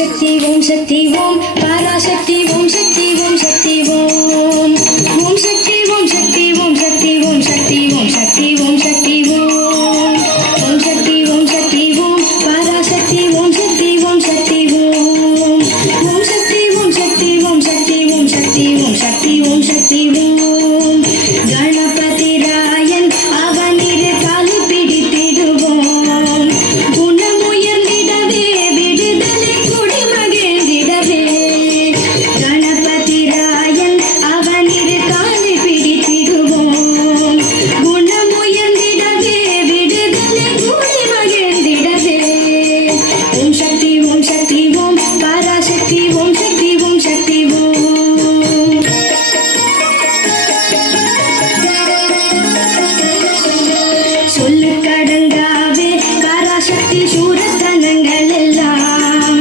शक्ति ओम पराशक्ति ओम शक्ति ओम शक्ति ओम शक्ति ओम शक्ति ओम शक्ति ओम शक्ति ओम शक्ति ओम शक्ति ओम शक्ति ओम शक्ति ओम पराशक्ति ओम शक्ति ओम शक्ति ओम शक्ति ओम शक्ति ओम शक्ति ओम शक्ति ओम शक्ति ओम शक्ति ओम गणपति रायन அவனிரு காலு பிடித்திடுவோம் குணமுயர்ந்திடவே விடுதலை குடி மகிழ்ந்திடவே கணபதி ராயன் அவனிரு காலு பிடித்திடுவோம் குணமுயர்ந்திடவே விடுதலை குடி மகிழ்ந்திடவே ஓம் சக்தி ஓம் பராசக்தி ஓம் சக்தி ஓம் சக்தி சொல்லு கடங்காவே பராசக்தி சூரத்தனங்கள் எல்லாம்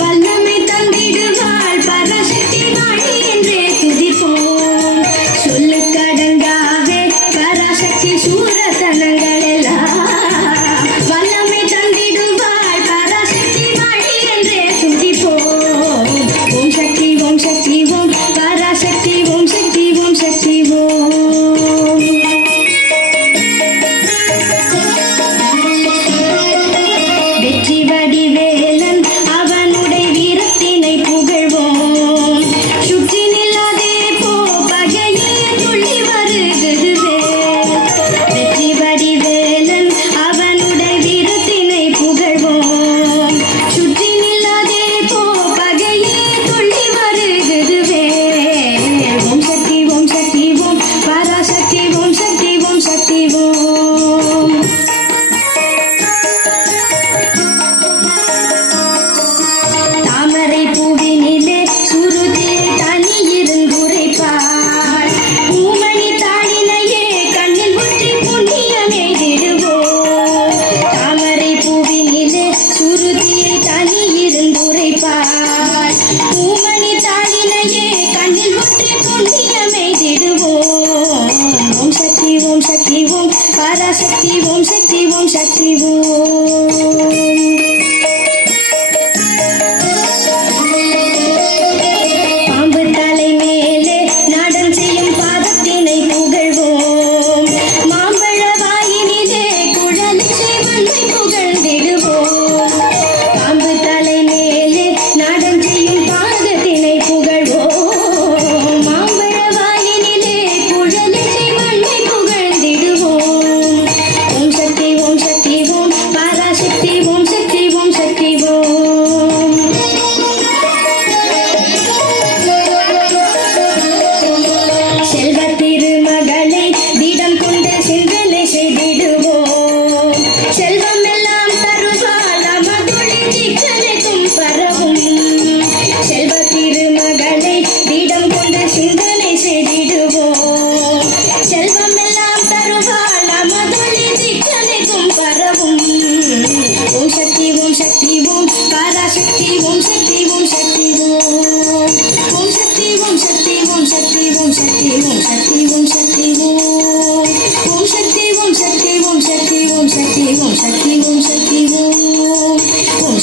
வல்லமை தந்திடுவாள் பராசக்தி வாணி என்றே துதிப்போம் சொல்லு கடங்காவே பராசக்தி சூரத்தனங்கள் எல்லாம் வல்லமை தந்திடுவாள் பராசக்தி வாணி என்றே துதிப்போம் ஓம் சக்தி ஓம் பராசக்தி ஓம் சக்தி ஓம் வெற்றி வடிவேலன் அவனுடைய வீரத்தினை புகழ்வோம் சுற்றி நில்லாதே போ பகையே துள்ளி வருகுதுவே வெற்றி வடிவேலன் அவனுடைய வீரத்தினை புகழ்வோம் சுற்றி நில்லாதே போ பகையே துள்ளி வருகுதுவே ஓம் சக்தி ஓம் பராசக்தி ஓம் சக்தி ஓம் தாமரை பூவினிலே சுருதியை தனி இருந்துரைப்பாள் பூமணி தாளினையே கண்ணில் ஒற்றி புண்ணியமே திடுவோம் தாமரை பூவினிலே சுருதியை தனி இருந்துரைப்பாள் பூமணி தாளினையே கண்ணில் ஒற்றி புண்ணியமே திடுவோம் ஓம் சக்தி ஓம் பராசக்தி ஓம் சக்தி ஓம் பாம்பு தலை மேலே நாடம் செய்யும் பாதத்தினை புகழ்வோம் மாம்பழ வாயினிலே குழலிசை வன்மை புகழ்ந்திடுவோம் பாம்பு தலை மேலே நாடம் செய்யும் பாதத்தினை புகழ்வோம் மாம்பழ வாயினிலே குழலிசை வன்மை புகழ்ந்திடுவோம் ஓம் சக்தி ஓம் பராசக்தி ஓம் சக்தி ஓம் செல்வ திருமகளை திடம் கொண்ட சிந்தனை செய்திடுவோம் செல்வம் எல்லாம் தருவாள் அமதுளின் சிக்கனைக்கும் பரவும் செல்வ திருமகளை திடம் கொண்ட சிந்தனை செய்திடுவோம் செல்வம் எல்லாம் தருவாள் அமதுளின் சிக்கனைக்கும் பரவும் ஓம் சக்தி ஓம் பராசக்தி ஓம் சக்தி ஓம் சக்தி ஓம் சக்தி ஓம் சக்தி ஓம் சக்தி ஓம் சக்தி ஓம் சக்தி ஓம் சக்தி ஓம் சக்தி ஓம் சக்தி ஓம் சக்தி ஓம் சக்தி ஓம் சக்தி ஓம் சக்தி ஓம் சக்தி ஓம்